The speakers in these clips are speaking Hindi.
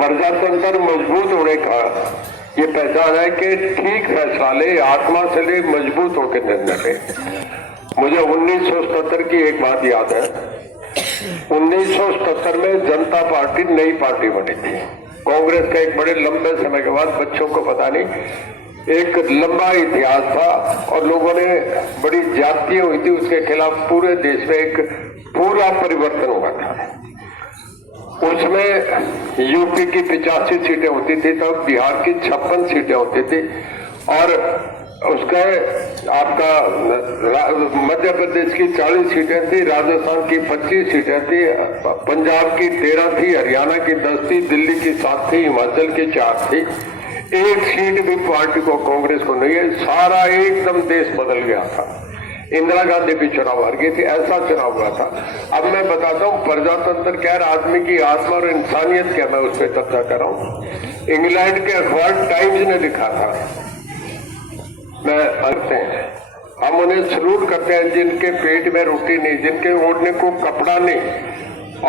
प्रजातंत्र मजबूत होने का ये पहचान है कि ठीक फैसला ले, आत्मा से ले, मजबूत होकर निर्णय ले। मुझे 1977 की एक बात याद है। 1977 में जनता पार्टी नई पार्टी बनी थी। कांग्रेस का एक बड़े लंबे समय के बाद, बच्चों को पता नहीं, एक लंबा इतिहास था और लोगों ने बड़ी ज्यादतियां हुई थी उसके खिलाफ। पूरे देश में एक पूरा परिवर्तन हुआ था। उसमें यूपी की 85 सीटें होती थी, तब बिहार की 56 सीटें होती थी और उसका आपका मध्य प्रदेश की 40 सीटें थी, राजस्थान की 25 सीटें थी, पंजाब की 13 थी, हरियाणा की 10 थी, दिल्ली की 7 थी, हिमाचल की 4 थी। एक सीट भी पार्टी को, कांग्रेस को नहीं है। सारा एकदम देश बदल गया था। इंदिरा गांधी भी चुनाव हार गई थी, ऐसा चुनाव हुआ था। अब मैं बताता हूँ प्रजातंत्र क्या है, आदमी की आत्मा और इंसानियत क्या, मैं उस पर चर्चा कर रहा हूँ। इंग्लैंड के अखबार टाइम्स ने लिखा था, मैं पढ़ते हैं, हम उन्हें सलूट करते हैं जिनके पेट में रोटी नहीं, जिनके ओढ़ने को कपड़ा नहीं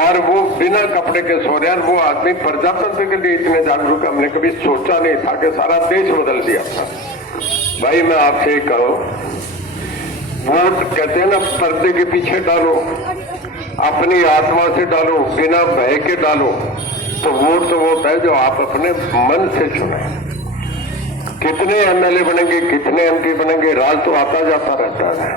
और वो बिना कपड़े के सो रहे हैं। वो आदमी प्रजातंत्र के लिए इतने जागरूक हमने कभी सोचा नहीं था कि सारा देश बदल दिया था। भाई मैं आपसे कहूं, वोट कहते हैं ना, पर्दे के पीछे डालो, अपनी आत्मा से डालो, बिना भय के डालो, तो वोट तो वो होता है जो आप अपने मन से चुने। कितने एमएलए बनेंगे, कितने एमपी बनेंगे, राज तो आता जाता रहता है।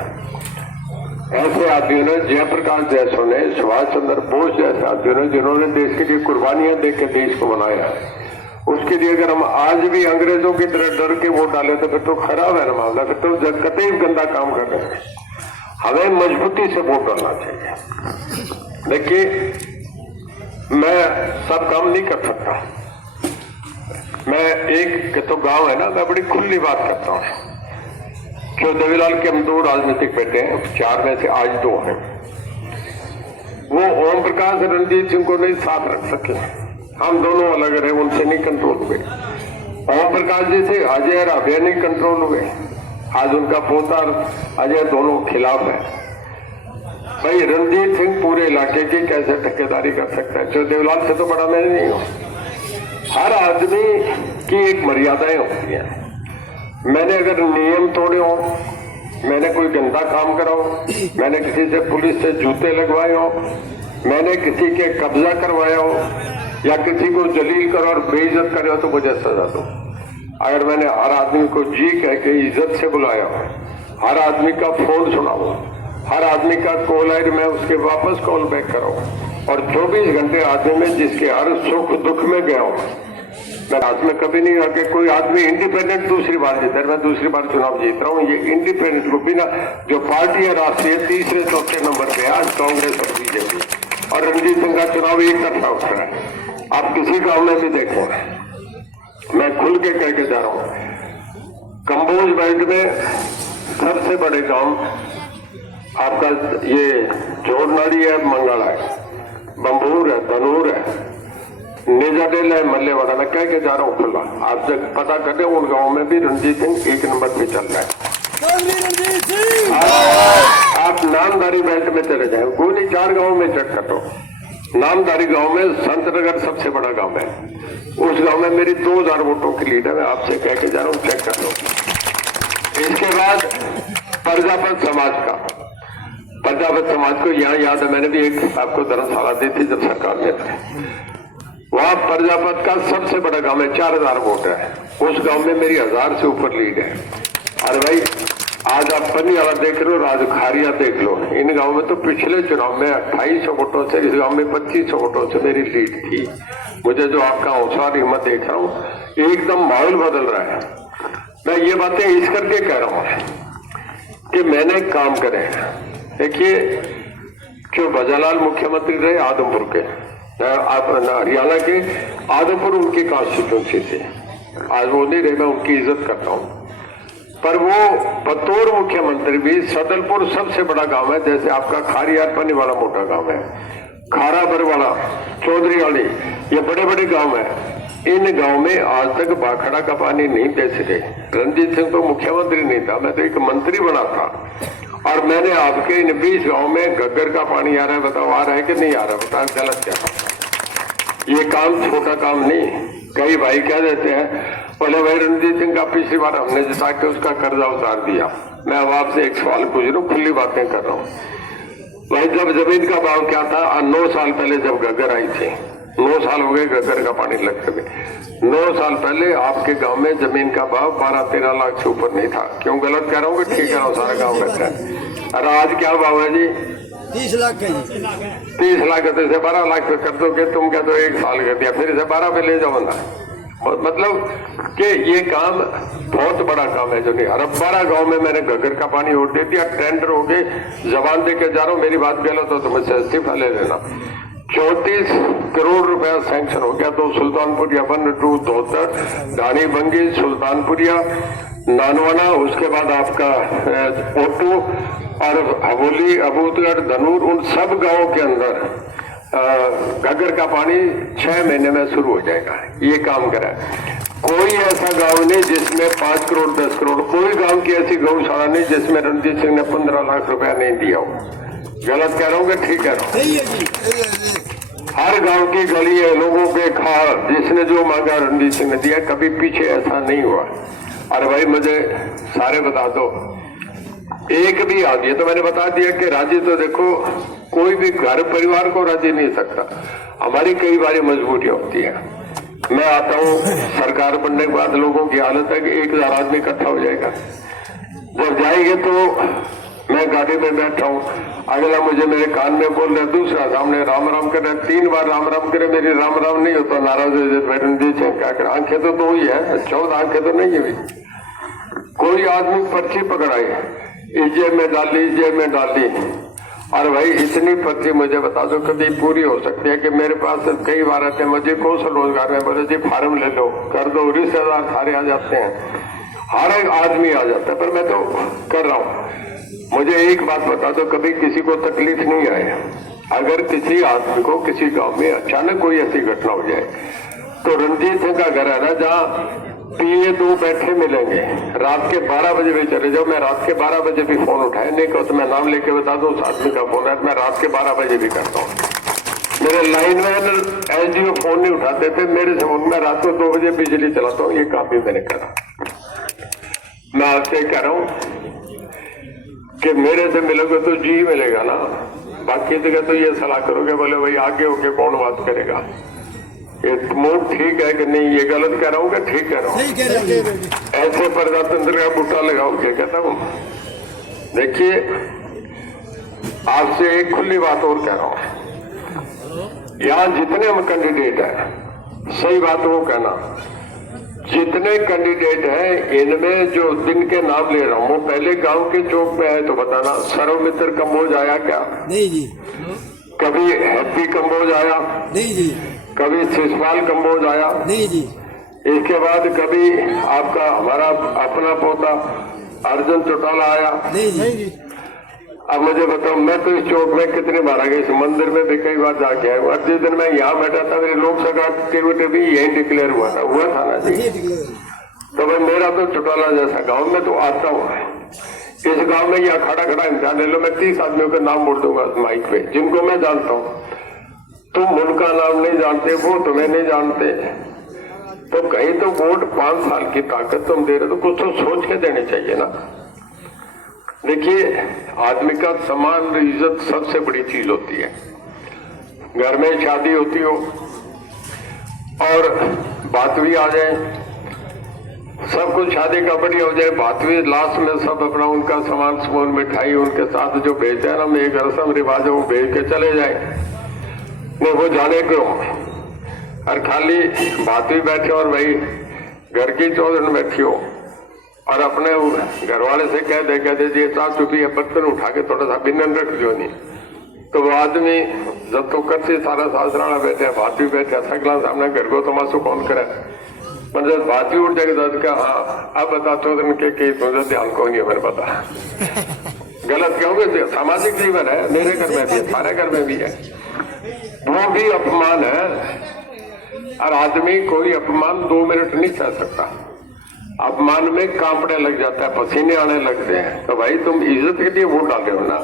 ऐसे आदमियों ने, जयप्रकाश जैसों ने, सुभाष चंद्र बोस जैसे आदमियों ने, जिन्होंने देश के लिए कुर्बानियां देकर देश को बनाया है, उसके लिए अगर हम आज भी अंग्रेजों की तरह डर के वोट डाले तो फिर तो खराब है ना मामला, फिर तो कतई गंदा काम कर रहे हैं। हमें मजबूती से वोट डालना चाहिए। देखिए, मैं सब काम नहीं कर सकता। मैं एक तो गांव है ना, मैं बड़ी खुली बात करता हूँ। क्यों, देवीलाल के हम 2 राजनीतिक बेटे हैं, 4 में से आज 2 हैं। वो ओम प्रकाश रणजीत सिंह को नहीं साथ रख सके, हम दोनों अलग रहे, उनसे नहीं कंट्रोल हुए। ओम प्रकाश जी से अजय और अभय नहीं कंट्रोल हुए, आज उनका पोता अजय दोनों खिलाफ है। भाई रणजीत सिंह पूरे इलाके की कैसे ठेकेदारी कर सकता है? जो देवलाल से तो बड़ा मैं नहीं हूँ। हर आदमी की एक मर्यादाएं होती हैं। मैंने अगर नियम तोड़े हो, मैंने कोई गंदा काम करा हो, मैंने किसी से पुलिस से जूते लगवाए हो, मैंने किसी के कब्जा करवाया हो या किसी को जलील करो और बेइज्जत करे हो, तो मुझे सजा दो। अगर मैंने हर आदमी को जी कह के इज्जत से बुलाया हो, हर आदमी का फोन सुना हो, हर आदमी का कॉल आए, मैं उसके वापस कॉल बैक करो और 24 घंटे आदमी में जिसके हर सुख दुख में गया हूं, मैं आज में कभी नहीं आके कोई आदमी इंडिपेंडेंट दूसरी बार जीता है। मैं दूसरी बार चुनाव जीत रहा हूँ। ये इंडिपेंडेंट को बिना, जो पार्टी है राष्ट्रीय 3रे 4थे नंबर पे आज कांग्रेस और बीजेपी, और रणजीत सिंह का चुनाव एक तरफा उठ रहा है। आप किसी गांव में भी देखो, मैं खुल के कह के जा रहा हूँ, कंबोज बेल्ट में सबसे बड़े गांव आपका ये जोरनाड़ी है, मंगला है, बंबूर है, धनूर है, नेजाडेल है, मल्लेवाड़ा। मैं कह के जा रहा हूँ खुला, आप जब पता करते उन गाँव में भी रणजीत सिंह 1 नंबर पे चल रहा है। आप नामधारी बेल्ट में चले जाए, कोई 4 गाँव में चेक कर लो। नामधारी गांव में संतनगर सबसे बड़ा गांव है, उस गांव में मेरी 2000 वोटों की लीड है। मैं आपसे कह के जा रहा हूँ, चेक कर लो। इसके बाद प्रजापत समाज का, प्रजापत समाज को यहाँ याद है, मैंने भी एक आपको धर्मशाला दी थी जब सरकार में थे। वहां प्रजापत का सबसे बड़ा गांव है, 4000 वोट है। उस गांव में मेरी 1000 से ऊपर लीड है। अरे भाई, आज आप पनियाला देख लो, राजखारिया देख लो, इन गांव में तो पिछले चुनाव में 2800 वोटों से, इस गांव में 2500 वोटों से मेरी लीड थी। मुझे जो आपका हौसला हिम्मत देख रहा हूँ, एकदम माहौल बदल रहा है। मैं ये बातें इस करके कह रहा हूँ कि मैंने काम करे। देखिए, क्यों भजनलाल मुख्यमंत्री रहे आदमपुर के, आप हरियाणा के, आदमपुर उनकी कॉन्स्टिट्यूंसी से, आज वो नहीं रहे, मैं उनकी इज्जत करता हूँ। पर वो बतौर मुख्यमंत्री भी, सदलपुर सबसे बड़ा गांव है, जैसे आपका खारियार पनी वाला मोटा गांव है, खाराबर वाला, चौधरी वाली, ये बड़े बड़े गांव है। इन गांव में आज तक बाखड़ा का पानी नहीं बेच रहे। रणजीत सिंह तो मुख्यमंत्री नहीं था, मैं तो एक मंत्री बना था, और मैंने आपके इन 20 गांव में घग्गर का पानी आ रहा है, बताओ आ रहा है कि नहीं आ रहा? बताओ गलत क्या? ये काम छोटा काम नहीं। कई भाई क्या देते हैं, बोले भाई रणजीत सिंह का पिछली बार हमने जिता के उसका कर्जा उतार दिया। मैं अब आपसे एक सवाल पूछ रहा हूँ, खुली बातें कर रहा हूँ भाई। जब जमीन का भाव क्या था 9 साल पहले जब घग्गर आई थी, 9 साल हो गए घग्गर का पानी लगते हुए, 9 साल पहले आपके गांव में जमीन का भाव 12-13 लाख से ऊपर नहीं था। क्यों गलत कह रहा हूँ कि ठीक कह रहा हूँ? सारा गाँव कहता है। और आज क्या भाव है जी? 30 लाख का। 30 लाख तो इसे 12 लाख पे कर दोगे तुम, क्या तो 1 साल कर दिया, फिर इसे 12 पे ले जाओ ना। मतलब कि ये काम बहुत बड़ा काम है जो नहीं। अरे 12 गांव में मैंने घग्गर का पानी उड़ दे दिया, टेंडर हो गए, जबान दे के जा रहा हूँ, मेरी बात गलत हो तो मुझसे इस्तीफा ले लेना। 34 करोड़ रुपया सैंक्शन हो गया। तो सुल्तानपुरिया 1, 2, धोतर, ढाणी बंगी, सुल्तानपुरिया, नानवाना, उसके बाद आपका ओटू और हवोली, अबूतगढ़, धनूर, उन सब गांवों के अंदर घग्गर का पानी 6 महीने में शुरू हो जाएगा। ये काम करा है। कोई ऐसा गांव नहीं जिसमें 5 करोड़ 10 करोड़, कोई गांव की ऐसी गौशाला नहीं जिसमें रणजीत सिंह ने 15 लाख रुपया नहीं दिया हो। गलत कह रहा हूँ कि ठीक कह रहा हूँ? हर गांव की गली है, लोगों के खाल, जिसने जो मांगा रणजीत सिंह ने दिया। कभी पीछे ऐसा नहीं हुआ। अरे भाई मुझे सारे बता दो, एक भी आदमी, तो मैंने बता दिया कि राजी तो देखो कोई भी घर परिवार को राजी नहीं सकता। हमारी कई बार मजबूरियां होती है। मैं आता हूँ, सरकार बनने के बाद लोगों की हालत है कि 1000 आदमी इकट्ठा हो जाएगा। जब जाएंगे तो मैं गाड़ी में बैठा हूँ, अगला मुझे मेरे कान में बोल रहा, दूसरा सामने राम राम कर रहा, 3 बार राम राम करे, मेरी राम राम नहीं होता, नाराज हो जाए, रणजीत सिंह क्या कर। आंखें तो 2 ही है, 14 आंखें तो नहीं है। कोई आदमी पर्ची पकड़ाई, जेब में डाली, जेब में डाली। और भाई इतनी पर्ची मुझे बता दो कभी पूरी हो सकती है कि मेरे पास कई बार आते हैं, मुझे कौशल रोजगार में, बोले जी फार्म ले लो, कर दो, रिश्तेदार सारे आ जाते हैं, हर एक आदमी आ जाता है, पर मैं तो कर रहा हूँ। मुझे एक बात बता दो, कभी किसी को तकलीफ नहीं आए। अगर किसी आदमी को किसी गांव में अचानक कोई ऐसी घटना हो जाए तो रणजीत सिंह का घर है ना, जहाँ PA 2 बैठे मिलेंगे, रात के 12 बजे भी चले जाओ, मैं रात के 12 बजे भी फोन उठाए नहीं कहो तो मैं नाम लेके बता दूं, उस आदमी का फोन है, मैं रात के 12 बजे भी करता हूँ। मेरे लाइनमैन SDO फोन नहीं उठाते थे मेरे से, मैं रात को 2 बजे बिजली चलाता हूँ। ये काम भी मैंने करा। मैं आपसे कह रहा हूँ कि मेरे से मिलोगे तो जी मिलेगा ना, बाकी जगह तो ये सलाह करोगे, बोले भाई आगे होके कौन बात करेगा। ये मूड ठीक है कि नहीं? ये गलत कह रहा हूँ कि ठीक कह रहा हूँ? ऐसे प्रजातंत्र का बूटा लगाओ, क्या कहता हूँ। देखिए आपसे एक खुली बात और कह रहा हूँ, यहाँ जितने हम कैंडिडेट हैं, सही बात वो कहना, जितने कैंडिडेट हैं इनमें जो दिन के नाम ले रहा हूँ, वो पहले गांव के चौक में है तो बताना। सर्वमित्र कंबोज आया क्या? नहीं जी। कभी हैप्पी कंबोज आया? नहीं जी। कभी शिषपाल कंबोज आया? नहीं जी। इसके बाद कभी आपका हमारा अपना पोता अर्जुन चौटाला आया? नहीं जी। अब मुझे बताओ, मैं तो इस चौक में कितने बार आ गई, इस मंदिर में भी कई बार जाके आया हूँ। जिस दिन मैं यहाँ बैठा था मेरी लोकसभा एक्टिविटी भी यही डिक्लेयर हुआ था ना जी। तो भाई मेरा तो चौटाला जैसा गाँव में तो आता हूँ। इस गांव में यहाँ खड़ा खड़ा इम्तिहान ले लो, मैं 30 आदमियों का नाम बोल दूंगा माइक पे, जिनको मैं जानता हूँ। तुम उनका नाम नहीं जानते, वो तुम्हें नहीं जानते, तो कहीं तो वोट 5 साल की ताकत तुम दे रहे, तो कुछ तो सोच के देनी चाहिए ना। देखिए आदमी का सम्मान इज्जत सबसे बड़ी चीज होती है। घर में शादी होती हो और बात भी आ जाए, सब कुछ शादी का बढ़िया हो जाए, बात भी लास्ट में सब अपना उनका सामान समून मिठाई उनके साथ जो भेजते हैं ना, में एक रस्म रिवाज है वो भेज के चले जाए, नहीं वो जाने क्यों। और खाली बात भी बैठे और भाई घर की चौधरी बैठी हो और अपने घर वाले से कह दे दिए साथ चुपी है, बर्तन उठा के थोड़ा सा बिनन रख दो नहीं, तो वो आदमी जब तो करते सारा सासराना बैठे, बात भी बैठे, सगला सामने घर को तमाशो कौन करे, मतलब बात भी उठ जाएगी दाद का। हाँ अब बता चौधरी के तुझे ध्यान को नहीं है, मैंने पता गलत क्योंकि सामाजिक जीवन है, मेरे घर में भी है, सारे घर में भी है, वो भी अपमान है। और आदमी कोई अपमान 2 मिनट नहीं सह सकता, अपमान में कांपने लग जाता है, पसीने आने लगते हैं। तो भाई तुम इज्जत के लिए वोट डाले हो ना,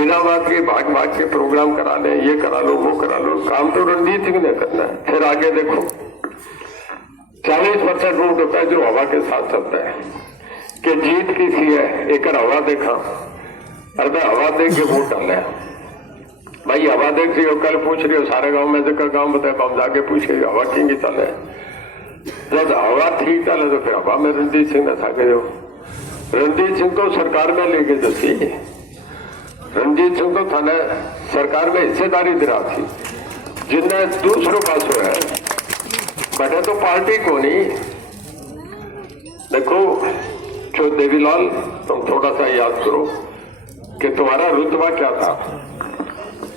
बिना बात के भाग भाग के प्रोग्राम करा ले, ये करा लो वो करा लो। काम तो रणजीत सिंह ने करना है। फिर आगे देखो 40% वोट होता है जो हवा के साथ चलता है कि जीत किसी है एक हवा देखा, अरे हवा देख के वोट डाले भाई। हवा देख रही हो, कल पूछ रही हो सारे गांव में से गांव बताए, हम जाके पूछे हवा की चले। जब हवा ठीक चले तो फिर हवा में रणजीत सिंह ने साके दो। रणजीत सिंह को सरकार में लेके जैसी रणजीत सिंह को थाने सरकार में हिस्सेदारी दिला थी, जिनने दूसरों पास हो है बैठे तो पार्टी को नहीं। देखो जो देवीलाल, तुम थोड़ा सा याद करो कि तुम्हारा रुतबा क्या था।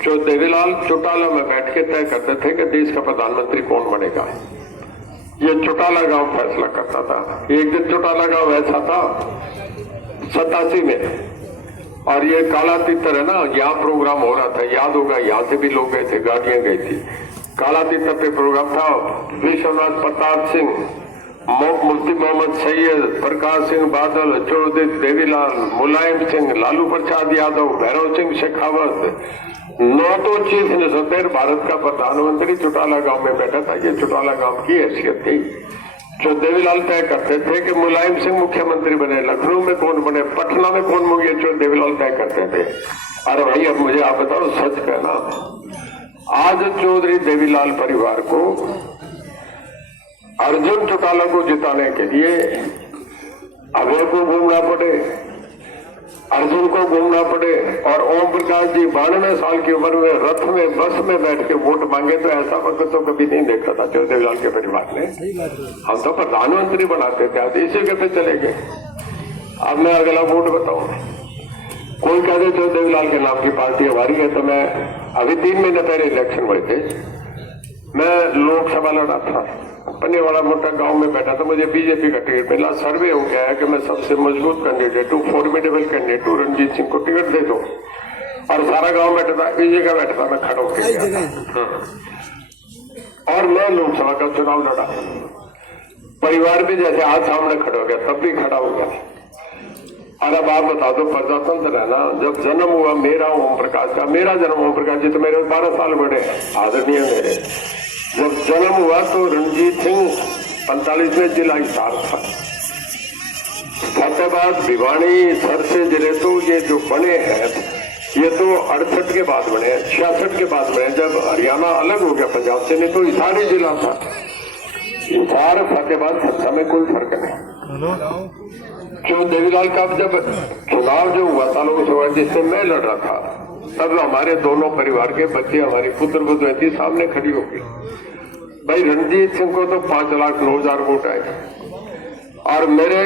जो देवीलाल चौटाला में बैठ के तय करते थे कि देश का प्रधानमंत्री कौन बनेगा, ये चौटाला गांव फैसला करता था। एक दिन चौटाला गांव ऐसा था 87 में, और ये काला तीतर है ना, यहाँ प्रोग्राम हो रहा था, याद होगा, यहाँ से भी लोग गए थे, गाड़ियां गई थी। काला तीतर पे प्रोग्राम था। विश्वनाथ प्रताप सिंह, मुफ्ती मोहम्मद सैयद, प्रकाश सिंह बादल, चौधरी देवीलाल, मुलायम सिंह, लालू प्रसाद यादव, भैरव सिंह शेखावत, 9 तो चीफ मिनिस्टर भारत का प्रधानमंत्री चौटाला गांव में बैठा था। ये चौटाला गांव की हैसियत थी। जो देवीलाल तय करते थे कि मुलायम सिंह मुख्यमंत्री बने, लखनऊ में कौन बने, पटना में कौन बने, जो देवीलाल तय करते थे। अरे भाई अब मुझे आप बताओ, सच कहना, आज चौधरी देवीलाल परिवार को अर्जुन चौटाला को जिताने के लिए अभय को घूमना पड़े, अर्जुन को घूमना पड़े, और ओम प्रकाश जी 92 साल की उम्र में रथ में बस में बैठ के वोट मांगे, तो ऐसा वक्त तो कभी नहीं देखा था चौधरी देवीलाल के परिवार ने। हम तो प्रधानमंत्री बनाते थे, अब इसी के पे चले गए। अब मैं अगला वोट बताऊं, कोई कहते चौधरी देवीलाल के नाम की पार्टी हमारी है, तो मैं अभी 3 महीने पहले इलेक्शन हुए थे, मैं लोकसभा लड़ा था, पन्नेवाड़ा मोटा गांव में बैठा था, मुझे बीजेपी का टिकट मिला। सर्वे हो गया है कि मैं सबसे मजबूत कैंडिडेट हूँ, फॉर्मिडेबल कैंडिडेट हूँ, रणजीत सिंह को टिकट दे दो। और सारा गांव बैठा था, इस जगह बैठा था, मैं खड़ा होकर गया। और मैं लोकसभा का चुनाव लड़ा, परिवार भी जैसे आज सामने खड़ा हो गया, तब भी खड़ा हो गया। और अब आप बता दो, प्रजातंत्र है ना, जब जन्म हुआ मेरा ओम प्रकाश का, मेरा जन्म ओम प्रकाश जी तो मेरे 12 साल बड़े आदरणीय मेरे, जब जन्म हुआ तो रणजीत सिंह 45 में जिला हिसार था। फतेहाबाद, भिवानी, सरसे जिले तो ये जो बने हैं, ये तो 68 के बाद बने, 66 के बाद बने, जब हरियाणा अलग हो गया पंजाब से, नहीं तो हिसार ही जिला था। हिसार फतेहाबाद सत्ता में कोई फर्क नहीं। जो देवीलाल का जब चुनाव जो हुआ था लोकसभा जिससे मैं लड़ रहा था, तब हमारे दोनों परिवार के बच्चे, हमारी पुत्र बुद्धि सामने खड़ी हो गई। भाई रणजीत सिंह को तो 5,09,000 वोट आए, और मेरे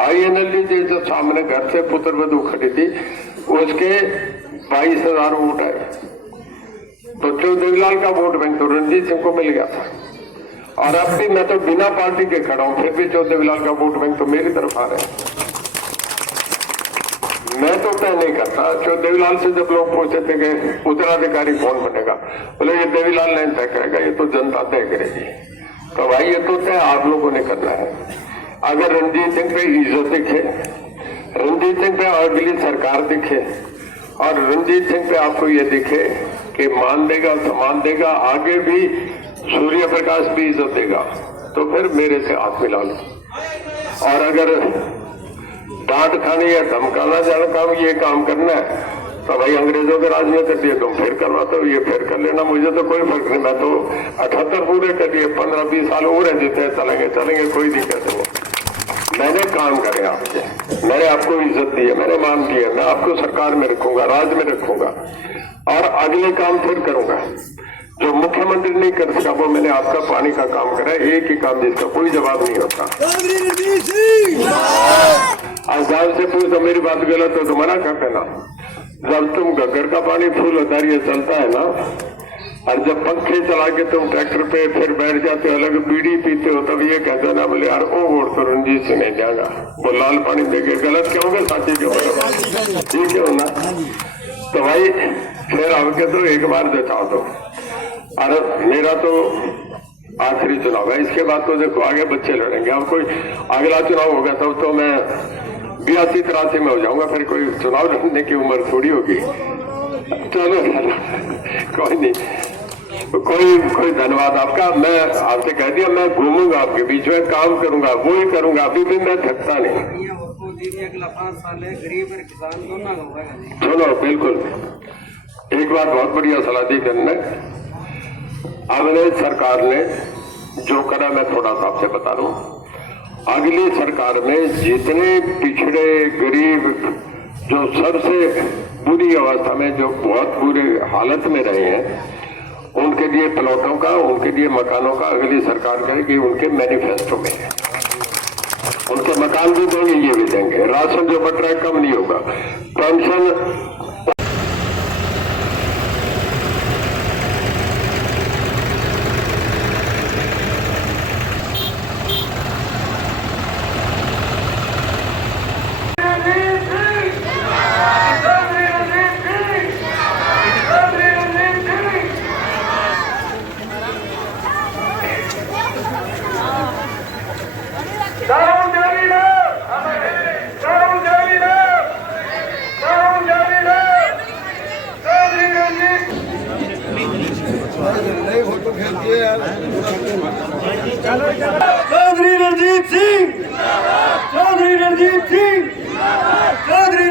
INLD जो सामने घर से पुत्र वधू खड़ी थी उसके 22,000 वोट आए। तो जो देवीलाल का वोट बैंक तो रणजीत सिंह को मिल गया था। और अब भी मैं तो बिना पार्टी के खड़ा हूं, फिर भी जो देवीलाल का वोट बैंक तो मेरी तरफ आ रहा है। मैं तो तय नहीं करता। जो देवीलाल से जब लोग पूछते थे कि उत्तराधिकारी कौन बनेगा, बोले ये देवीलाल नहीं तय करेगा, ये तो जनता तय करेगी। तो भाई ये तो तय आप लोगों ने करना है। अगर रणजीत सिंह पे इज्जत दिखे, रणजीत सिंह पे अगली सरकार दिखे, और रणजीत सिंह पे आपको ये दिखे कि मान देगा, सम्मान देगा, आगे भी सूर्य प्रकाश भी इज्जत देगा, तो फिर मेरे से हाथ मिला लो। और अगर डांट खाने या धमकाना जाना काम ये काम करना है, तो भाई अंग्रेजों के राज में कर दिए, तुम फिर करवा तो ये फिर कर लेना, मुझे तो कोई फर्क नहीं। मैं तो 78 पूरे कर दिए, 15-20 साल और है, जितने चलेंगे कोई दिक्कत नहीं। मैंने काम करे आपके, मैंने आपको इज्जत दी है, मैंने मान दी है, मैं आपको सरकार में रखूंगा, राज में रखूंगा, और अगले काम फिर करूंगा। जो मुख्यमंत्री नहीं कर सका वो मैंने आपका पानी का काम करा, एक ही काम जिसका कोई जवाब नहीं होता। आजाद से पूछ तो मेरी बात गलत हो तो मना कर देना। जब तुम घग्गर का पानी फूल उतारिए चलता है ना, और जब पंखे चला के तुम ट्रैक्टर पे फिर बैठ जाते हो, अलग बीड़ी पीते हो, तब ये कहते ना बोले यार ओ वोट तो रणजीत सिंह नहीं जाएगा, वो लाल पानी देके गलत क्यों होगा, साथी क्यों होगा, ठीक है ना। तो भाई फिर आपके तो एक बार जता दो। और मेरा तो आखिरी चुनाव है, इसके बाद तो देखो आगे बच्चे लड़ेंगे। अब कोई अगला चुनाव होगा तब तो मैं 82-83 में हो जाऊंगा, फिर कोई चुनाव लड़ने की उम्र थोड़ी होगी। चलो कोई नहीं, कोई धन्यवाद आपका। मैं आपसे कह दिया मैं घूमूंगा, आपके बीच में काम करूंगा, वो ही करूंगा, अभी भी मैं थकता नहीं। अगला 5 साल है, गरीब और किसान दोनों होगा। सुनो, बिल्कुल एक बात बहुत बढ़िया सलाह दी करने। अगले सरकार ने जो करा, मैं थोड़ा सा आपसे बता दूं, अगली सरकार में जितने पिछड़े गरीब जो सबसे बुरी अवस्था में, जो बहुत बुरे हालत में रहे हैं, उनके लिए प्लॉटों का, उनके लिए मकानों का अगली सरकार करेगी, उनके मैनिफेस्टो में है। उनके मकान भी देंगे, ये भी देंगे। राशन जो बट रहा है कम नहीं होगा, पेंशन चौधरी रणजीत सिंह, चौधरी रणजीत सिंह, चौधरी